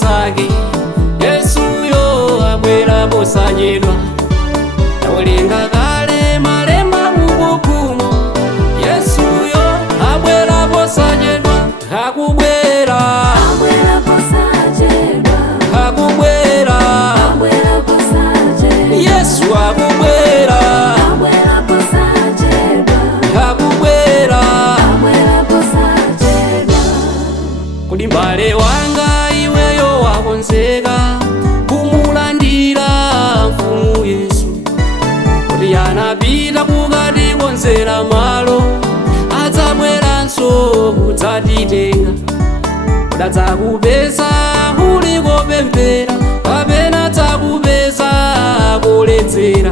zake. Yesuyo abwera posachedwa, tawerenga kale malemba mubukumo. Yesuyo abwera posachedwa, akubwera, Abwera posachedwa, akubwera, abwera posachedwa, Yesu akubwera, abwera posachedwa, akubwera. abwera posachedwa. Kodi mbale wanga iweyo wakonzeka kumulandira mfumu Yesu? Kodi anapita kukatikonzera malo, adzabweranso kudzatitenga? Kodi adzakupeza uli kopemphera, kapena adzakupeza koledzera?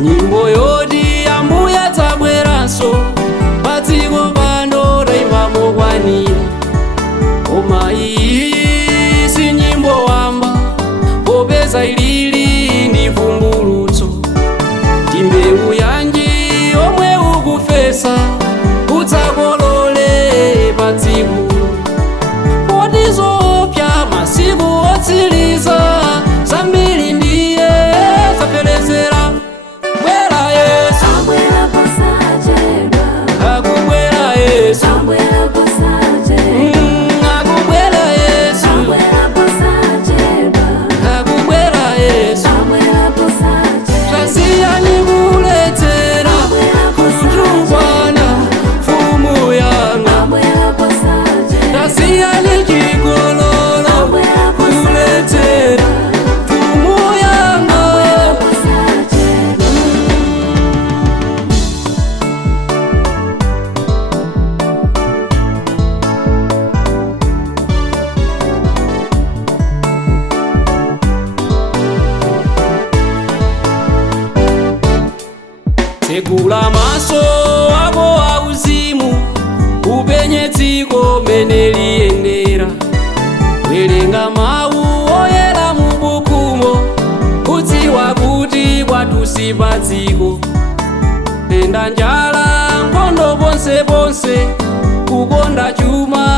Nyimbo yoti Ambuye adzabweranso pa dziko pano tayimbapo kwanira. Koma iyi si nyimbo wamba, popeza ilili ndi vumbulutso. Ndi mbewu yanji omwe ukufesa udzakolole pa dziko. Poti zoopsa masiku otsiriza, zambiri ndiye zafelezera. Bwera Yesu, Abwera posachedwa, akubwera Yesu, abwera posachedwa, akubwera Yesu, abwera posachedwa, akubwera Yesu. abwera posachedwa, Tasiyani kuledzera kutukwana mfumu yanga. abwera posachedwa, Tasiyani chigololo kuledzera mfumu yanga. posachedwa. Tegula maso ako auzimu, upenye dziko mene liyendera. Werenga mawu oyera mubukumo, udziwa kuti kwatusi pa dziko. Tenda njala nkhondo ponse ponse, kukonda chuma